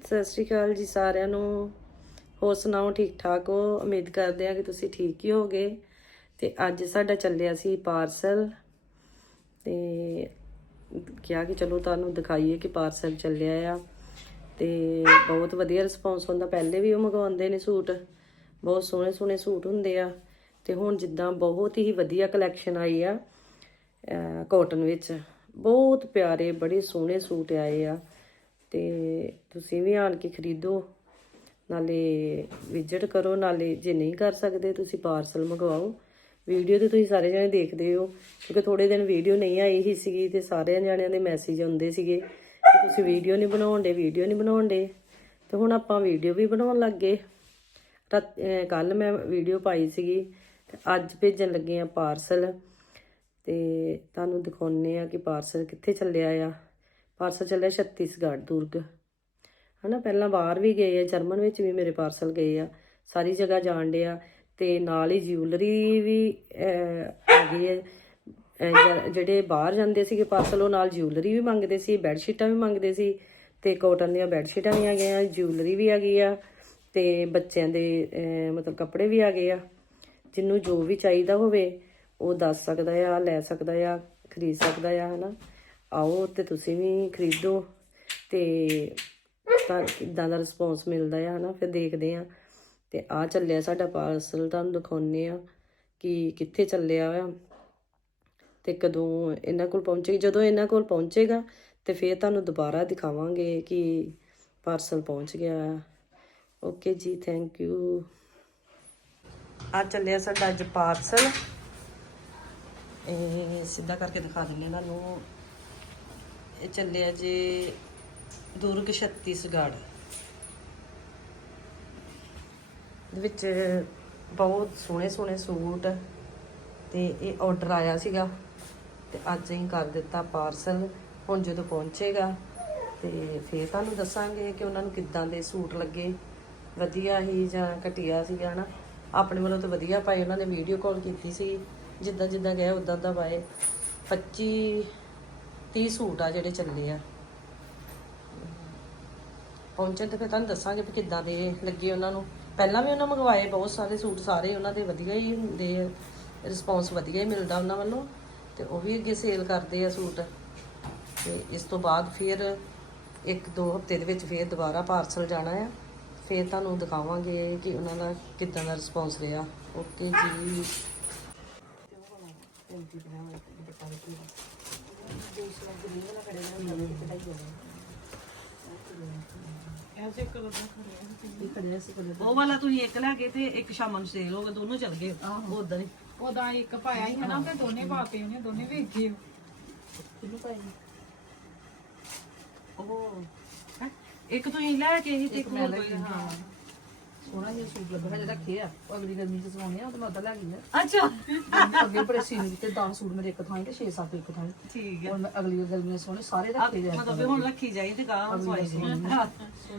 ਸਤਿ ਸ਼੍ਰੀ ਅਕਾਲ ਜੀ ਸਾਰਿਆਂ ਨੂੰ। ਹੋਰ ਸੁਣਾਓ ਠੀਕ ਠਾਕ ਹੋ? ਉਮੀਦ ਕਰਦੇ ਹਾਂ ਕਿ ਤੁਸੀਂ ਠੀਕ ਹੀ ਹੋਗੇ ਤੇ ਅੱਜ ਸਾਡਾ ਚੱਲਿਆ ਸੀ ਪਾਰਸਲ। ਤੇ ਕਿਹਾ ਕਿ ਚਲੋ ਤੁਹਾਨੂੰ ਦਿਖਾਈਏ ਕਿ ਪਾਰਸਲ ਚੱਲਿਆ ਆ। ਤੇ ਬਹੁਤ ਵਧੀਆ ਰਿਸਪੌਂਸ ਹੁੰਦਾ। ਪਹਿਲੇ ਵੀ ਉਹ ਮੰਗਵਾਉਂਦੇ ਨੇ ਸੂਟ। ਬਹੁਤ ਸੋਹਣੇ ਸੋਹਣੇ ਸੂਟ ਹੁੰਦੇ ਆ। ਤੇ ਹੁਣ ਜਿੱਦਾਂ ਬਹੁਤ ਹੀ ਵਧੀਆ ਕਲੈਕਸ਼ਨ ਆਈ ਆ ਕਾਟਨ ਵਿੱਚ। ਬਹੁਤ ਪਿਆਰੇ, ਬੜੇ ਸੋਹਣੇ ਸੂਟ ਆਏ ਆ। ਤੇ ਤੁਸੀਂ ਵੀ ਆਣ ਕੇ ਖਰੀਦੋ। ਨਾਲੇ ਵਿਜ਼ਿਟ ਕਰੋ, ਨਾਲੇ ਜੇ ਨਹੀਂ ਕਰ ਸਕਦੇ ਤੁਸੀਂ ਪਾਰਸਲ ਮੰਗਵਾਓ। ਵੀਡੀਓ ਤੇ ਤੁਸੀਂ ਸਾਰੇ ਜਣੇ ਦੇਖਦੇ ਹੋ, ਕਿਉਂਕਿ ਥੋੜੇ ਦਿਨ ਵੀਡੀਓ ਨਹੀਂ ਆਈ ਹੀ ਸੀਗੀ ਤੇ ਸਾਰਿਆਂ ਜਣਿਆਂ ਦੇ ਮੈਸੇਜ ਆਉਂਦੇ ਸੀਗੇ ਕਿ ਤੁਸੀਂ ਵੀਡੀਓ ਨਹੀਂ ਬਣਾਉਂਦੇ, ਵੀਡੀਓ ਨਹੀਂ ਬਣਾਉਂਦੇ। ਤੇ ਹੁਣ ਆਪਾਂ ਵੀਡੀਓ ਵੀ ਬਣਾਉਣ ਲੱਗ ਗਏ। ਕੱਲ ਮੈਂ ਵੀਡੀਓ ਪਾਈ ਸੀਗੀ ਤੇ ਅੱਜ ਭੇਜਣ ਲੱਗੇ ਆ ਪਾਰਸਲ ਤੇ ਤੁਹਾਨੂੰ ਦਿਖਾਉਣੇ ਆ ਕਿ ਪਾਰਸਲ ਕਿੱਥੇ ਚੱਲਿਆ ਆ। ਪਾਰਸਲ ਚੱਲਿਆ ਛੱਤੀਸਗੜ੍ਹ ਦੁਰਗ। ਹਨਾ ਪਹਿਲਾਂ ਬਾਹਰ ਵੀ ਗਏ ਆ ਜਰਮਨ ਵਿੱਚ ਵੀ ਮੇਰੇ ਪਾਰਸਲ ਗਏ ਆ ਸਾਰੀ ਜਗ੍ਹਾ ਜਾਣ ਡਿਆ ਤੇ ਨਾਲ ਹੀ ਜਿਊਲਰੀ ਵੀ ਅਹ, ਆ। ਗਈ ਹੈ ਜਿਹੜੇ ਬਾਹਰ ਜਾਂਦੇ ਸੀਗੇ ਪਾਰਸਲ ਉਹ ਨਾਲ ਜਿਊਲਰੀ ਵੀ ਮੰਗਦੇ ਸੀ ਬੈੱਡ ਸ਼ੀਟਾਂ ਵੀ ਮੰਗਦੇ ਸੀ ਤੇ ਕਾਟਨ ਦੀਆਂ ਬੈੱਡ ਸ਼ੀਟਾਂ ਵੀ ਆ ਗਈਆਂ ਜਿਊਲਰੀ ਵੀ ਆ ਗਈ ਆ ਤੇ ਬੱਚਿਆਂ ਦੇ ਮਤਲਬ ਕੱਪੜੇ ਵੀ ਆ ਗਏ ਆ। ਜਿਹਨੂੰ ਜੋ ਵੀ ਚਾਹੀਦਾ ਹੋਵੇ ਉਹ ਦੱਸ ਸਕਦਾ ਆ ਲੈ ਸਕਦਾ ਆ ਖਰੀਦ ਸਕਦਾ ਆ ਹਨਾ। ਆਓ ਤੇ ਤੁਸੀਂ ਵੀ ਖਰੀਦੋ ਤੇ ਤਾਂ ਕਿੱਦਾਂ ਦਾ ਰਿਸਪੌਂਸ ਮਿਲਦਾ ਆ, ਹਨਾ? ਫਿਰ ਦੇਖਦੇ ਆ। ਤੇ ਆ ਚੱਲਿਆ ਸਾਡਾ ਪਾਰਸਲ ਤੁਹਾਨੂੰ ਦਿਖਾਉਨੇ ਆ ਕਿ ਕਿੱਥੇ ਚੱਲਿਆ ਆ। ਤੇ ਕਦੋਂ ਇਹਨਾਂ ਕੋਲ ਪਹੁੰਚੇਗੀ? ਜਦੋਂ ਇਹਨਾਂ ਕੋਲ ਪਹੁੰਚੇਗਾ ਤੇ ਫਿਰ ਤੁਹਾਨੂੰ ਦੁਬਾਰਾ ਦਿਖਾਵਾਂਗੇ ਕਿ ਪਾਰਸਲ ਪਹੁੰਚ ਗਿਆ ਓਕੇ ਜੀ ਥੈਂਕ ਯੂ ਆ ਚੱਲਿਆ ਸਾਡਾ ਅੱਜ ਪਾਰਸਲ ਇਹ ਸਿੱਧਾ ਕਰਕੇ ਦਿਖਾ ਦਿੰਨੇ ਆ ਤੁਹਾਨੂੰ। ਇਹ ਚੱਲਿਆ ਜੇ ਦੁਰਗ ਛੱਤੀਸਗੜ੍ਹ। ਦੇ ਵਿੱਚ ਬਹੁਤ ਸੋਹਣੇ ਸੋਹਣੇ ਸੂਟ ਤੇ ਇਹ ਆਰਡਰ ਆਇਆ ਸੀਗਾ ਤੇ ਅੱਜ ਹੀ ਕਰ ਦਿੱਤਾ ਪਾਰਸਲ ਹੁਣ ਜਦੋਂ ਪਹੁੰਚੇਗਾ ਤੇ ਫਿਰ ਤੁਹਾਨੂੰ ਦੱਸਾਂਗੇ ਕਿ ਉਹਨਾਂ ਨੂੰ ਕਿੱਦਾਂ ਦੇ ਸੂਟ ਲੱਗੇ। ਵਧੀਆ ਹੀ ਜਾਂ ਘਟੀਆ ਸੀਗਾ ਨਾ ਆਪਣੇ ਵੱਲੋਂ ਤਾਂ ਵਧੀਆ ਪਾਏ, ਉਹਨਾਂ ਨੇ ਵੀਡੀਓ ਕਾਲ ਕੀਤੀ ਸੀ। ਜਿੱਦਾਂ ਜਿੱਦਾਂ ਗਏ ਉਦਾਂ ਦਾ ਪਾਏ। 25 30 ਸੂਟ ਆ ਜਿਹੜੇ ਚੱਲੇ ਆ। ਪਹੁੰਚੇ ਤੇ ਫਿਰ ਤੁਹਾਨੂੰ ਦੱਸਾਂਗੇ ਵੀ ਕਿੱਦਾਂ ਦੇ ਲੱਗੇ ਉਹਨਾਂ ਨੂੰ। ਪਹਿਲਾਂ ਵੀ ਉਹਨਾਂ ਮੰਗਵਾਏ ਬਹੁਤ ਸਾਰੇ ਸੂਟ, ਸਾਰੇ ਉਹਨਾਂ ਦੇ ਵਧੀਆ ਹੀ ਹੁੰਦੇ ਆ। ਰਿਸਪੌਂਸ ਵਧੀਆ ਹੀ ਮਿਲਦਾ ਉਹਨਾਂ ਵੱਲੋਂ ਤੇ ਉਹ ਵੀ ਅੱਗੇ ਸੇਲ ਕਰਦੇ ਆ ਸੂਟ। ਤੇ ਇਸ ਤੋਂ ਬਾਅਦ ਫਿਰ ਇੱਕ ਦੋ ਹਫ਼ਤੇ ਦੇ ਵਿੱਚ ਫਿਰ ਦੁਬਾਰਾ ਪਾਰਸਲ ਜਾਣਾ ਆ। ਫਿਰ ਤੁਹਾਨੂੰ ਦਿਖਾਵਾਂਗੇ ਕਿ ਉਹਨਾਂ ਦਾ ਕਿੱਦਾਂ ਦਾ ਰਿਸਪੌਂਸ ਰਿਹਾ। ਓਕੇ ਜੀ। ਉਹ ਵਾਲਾ ਤੁਸੀਂ ਇੱਕ ਲੈ ਕੇ ਤੇ ਇੱਕ ਸ਼ਾਮ ਨੂੰ ਸੇਲ ਹੋ ਗਿਆ ਦੋਨੋਂ ਚੱਲ ਗਏ। ਉਦਾਂ ਹੀ ਉਹਦਾ ਇੱਕ ਪਾਇਆ ਸੀ ਹਨਾ ਤੇ ਦੋਨੇ ਪਾਤੇ ਉਹਨੇ ਦੋਨੇ ਵੇਖ ਪਾਈ ਉਹ ਹੈਂ? ਇੱਕ ਤੁਸੀਂ ਲੈ ਕੇ ਹੀ ਤੇ ਇੱਕ ਹੋਰ ਕੋਈ ਹਾਂ। ਸੋਹਣਾ ਜਿਹਾ ਸੂਟ ਲੱਗਾ ਜਿਹੜਾ ਰੱਖਿਆ ਉਹ ਅਗਲੀ ਗਰਮੀ ਚ ਸਵਾਉਣੇ ਆ ਉਹ ਤਾਂ ਮੈਂ ਉਦਾਂ ਲੈ ਗਈ ਆ। ਅੱਛਾ। ਅੱਗੇ ਬੜੇ ਸੀਨ ਤੇ 10 ਸੂਟ ਮੇਰੇ ਇੱਕ ਥਾਂ ਤੇ 6-7 ਇੱਕ ਥਾਂ ਠੀਕ ਹੈ ਹੁਣ ਮੈਂ ਅਗਲੀ ਗਰਮੀ ਚ ਸੋਹਣੇ ਸਾਰੇ ਰੱਖੇ ਜਾਏ ਮਤਲਬ ਵੀ ਹੁਣ ਰੱਖੀ ਜਾਈ ਤੇ ਗਾਂ ਸਵਾਈ ਸੀ ਸੋਹਣਾ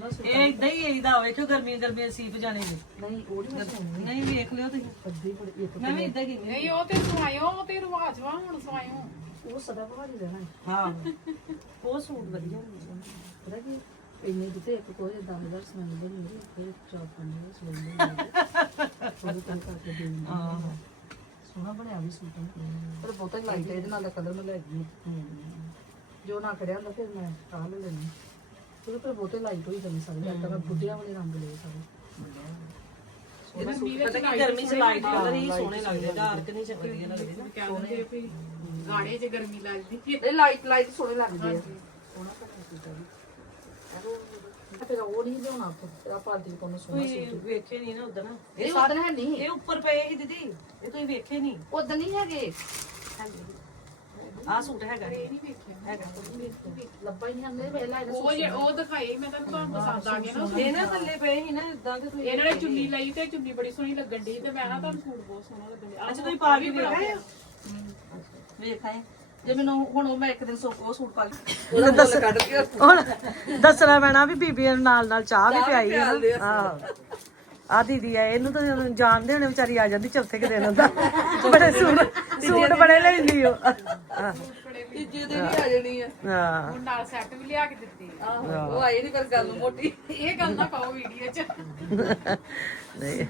ਸੂਟ ਇਹ ਇਦਾਂ ਹੀ ਇਹਦਾ ਵੇਖੋ ਗਰਮੀ ਗਰਮੀ ਸੀਪ ਜਾਣੇ ਨਹੀਂ ਉਹ ਨਹੀਂ ਮੈਂ ਸਵਾਉਣੀ। ਨਹੀਂ ਵੇਖ ਲਿਓ ਤੁਸੀਂ। ਅੱਧੀ ਬੜੀ ਇੱਕ ਮੈਂ ਵੀ ਇਦਾਂ ਹੀ ਨਹੀਂ ਉਹ ਤੇ ਸਵਾਇਓ ਉਹ ਤੇ ਰਿਵਾਜ ਵਾ ਹੁਣ ਸਵਾਇਓ। ਉਹ ਸਦਾ ਬਹਾਰੀ ਰਹਿਣਾ ਹੈ। ਹਾਂ। ਉਹ ਸੂਟ ਵਧੀਆ ਹੁੰਦੇ ਪਤਾ ਕੀ? ਇੰਨੇ ਦਿੱਤੇ ਇੱਕ ਕੋਈ ਦੰਦ ਦਾ ਸਮੈਲ ਬਣੀ ਮੇਰੀ ਫਿਰ ਚਾਪ ਕਰਨੀ ਹੈ ਸਮੈਲ ਉਹਦੇ ਤਾਂ ਕਰਕੇ ਦੇ। ਹਾਂ। ਸੋਹਣਾ ਬਣਿਆ ਵੀ ਸੂਟ ਪਰ ਬਹੁਤਾ ਲਾਈਟ ਹੈ ਇਹਦੇ ਨਾਲ ਦਾ ਕਲਰ ਮੈਂ ਲੈ ਗਈ ਜੋ ਨਾ ਖੜਿਆ ਹੁੰਦਾ ਫਿਰ ਮੈਂ ਆਹ ਲੈ ਲੈਣੀ ਉਹਦੇ ਪਰ ਬਹੁਤੇ ਲਾਈਟ ਹੋਈ ਜਾਂਦੀ ਸਾਰੇ ਅੱਜ ਤੱਕ ਬੁੱਢਿਆਂ ਵਾਲੇ ਰੰਗ ਲਏ ਸਾਰੇ। ਪਤਾ ਕੀ ਗਰਮੀ ਚ ਲਾਈਟ ਕਲਰ ਹੀ ਸੋਹਣੇ ਲੱਗਦੇ ਡਾਰਕ ਨਹੀਂ ਚ ਵਧੀਆ ਲੱਗਦੇ ਨਾ। ਕਹਿੰਦੇ ਵੀ ਗਾੜੇ 'ਚ ਗਰਮੀ ਲੱਗਦੀ। ਇਹ ਲਾਈਟ ਲਾਈਟ ਸੋਹਣੇ ਲੱਗਦੇ ਆ। ਸੋਹਣਾ ਬਣਿਆ ਸੂਟ ਆ ਵੀ ਇਹ ਫਿਰ ਉਹ ਨਹੀਂ ਲਿਆਉਣਾ ਉੱਥੇ ਤੇਰਾ ਪਾਰਟੀ ਕੋਲ ਸੋਹਣਾ ਤੁਸੀਂ ਵੇਖੇ ਨਹੀਂ ਨਾ ਉਦੋਂ ਇਹ ਸਾਧਨ ਹੈ ਨਹੀਂ। ਇਹ ਉੱਪਰ ਪਏ ਸੀ ਦੀਦੀ ਇਹ ਤੁਸੀਂ ਵੇਖੇ ਨਹੀਂ ਉਦੋਂ ਨਹੀਂ ਹੈਗੇ। ਆਹ ਸੂਟ ਹੈਗਾ ਇਹ ਨਹੀਂ ਵੇਖਿਆ। ਲੱਭਾ ਹੀ ਨਹੀਂ ਆਉਂਦੇ ਪਹਿਲਾਂ ਇਹਦਾ ਉਹ ਜੇ ਉਹ ਦਿਖਾਏ ਮੈਂ ਤੁਹਾਨੂੰ ਤੁਹਾਨੂੰ ਪਸੰਦ ਆ ਗਿਆ ਨਾ ਇਹ ਨਾ ਥੱਲੇ ਪਏ ਸੀ ਨਾ ਇਦਾਂ ਤੇ ਤੁਸੀਂ ਇਹਨਾਂ ਨੇ ਚੁੰਨੀ ਲਈ ਤੇ ਚੁੰਨੀ ਬੜੀ ਸੋਹਣੀ ਲੱਗਣ ਦੀ ਤੇ ਮੈਂ ਨਾ ਤੁਹਾਨੂੰ ਸੂਟ ਬਹੁਤ ਸੋਹਣਾ ਲੱਗਣ ਡਿਆ। ਅੱਛਾ ਤੁਸੀਂ ਪਾ ਵੀ ਵੇਖਿਆ ਵੇਖ ਆਏ ਜੇ ਮੈਨੂੰ ਹੁਣ ਉਹ ਮੈਂ ਇੱਕ ਦਿਨ ਸੋ ਉਹ ਸੂਟ ਪਾ ਕੇ ਉਹਦਾ ਮੁੱਲ ਕੱਢ ਕੇ ਹੁਣ ਦੱਸਣਾ ਪੈਣਾ ਵੀ ਬੀਬੀ ਦੇ ਨਾਲ ਨਾਲ ਚਾਹ ਵੀ ਪਿਆਈ ਹੈ ਨਾ ਆਹੋ। ਆ ਦੀਦੀ ਆ ਇਹਨੂੰ ਤਾਂ ਜਦੋਂ ਜਾਣਦੇ ਹੋਣੇ ਵਿਚਾਰੀ ਆ ਜਾਂਦੀ ਚੌਥੇ ਕੁ ਦਿਨ ਹੁੰਦਾ। ਬੜੇ ਸੂਟ ਸੂਟ ਬੜੇ ਲੈਂਦੀ ਉਹ। ਆਹ। ਬੜੇ ਤੀਜੇ ਦਿਨ ਹੀ ਆ ਜਾਣੀ ਆ। ਹਾਂ। ਹੁਣ ਨਾਲ ਸੈੱਟ ਵੀ ਲਿਆ ਕੇ ਦਿੱਤੇ। ਆਹੋ ਉਹ ਆਏ ਨਹੀਂ ਪਰ ਗੱਲ ਮੋਟੀ। ਇਹ ਗੱਲ ਨਾ ਪਾਓ ਵੀਡੀਓ 'ਚ। ਨਹੀਂ।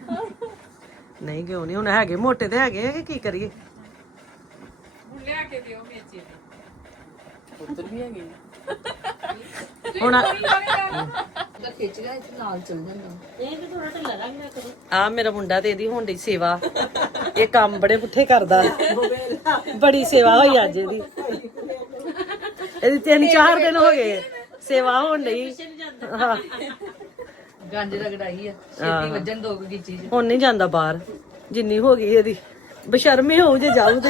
ਨਹੀਂ ਕਿਉਂ ਨਹੀਂ ਹੁਣ ਹੈਗੇ ਮੋਟੇ ਤੇ ਹੈਗੇ ਕੀ ਕਰੀਏ? ਹੁਣ ਲਿਆ ਕੇ ਦਿਓ ਮੇਚੇ ਤੇ ਪੁੱਤਰ ਵੀ ਹੈਗੇ ਹੁਣ ਦਾ ਖਿੱਚ ਗਿਆ ਇੱਥੇ ਨਾਲ ਚੱਲ ਜਾਂਦਾ ਆ। ਮੇਰਾ ਮੁੰਡਾ ਤੇ ਇਹਦੀ ਹੋਣ ਦੀ ਸੇਵਾ। ਇਹ ਕੰਮ ਬੜੇ ਪੁੱਠੇ ਕਰਦਾ। ਬੜੀ ਸੇਵਾ ਹੋਈ ਅੱਜ ਇਹਦੀ। ਇਹਦੀ ਤਿੰਨ ਚਾਰ ਦਿਨ ਹੋ ਗਏ। ਸੇਵਾ ਹੋਣ ਲਈ ਹਾਂ। ਗੰਜ ਰਗੜਾਈ ਆ। ਛੇਤੀ ਵੱਜਣ ਦੋ ਕੀ ਚੀਜ਼ ਹੁਣ ਨਹੀਂ ਜਾਂਦਾ ਬਾਹਰ। ਜਿੰਨੀ ਹੋ ਗਈ ਇਹਦੀ। ਬਸ਼ਰਮੀ ਹੋਊ ਜੇ ਜਾਊ ਤੇ।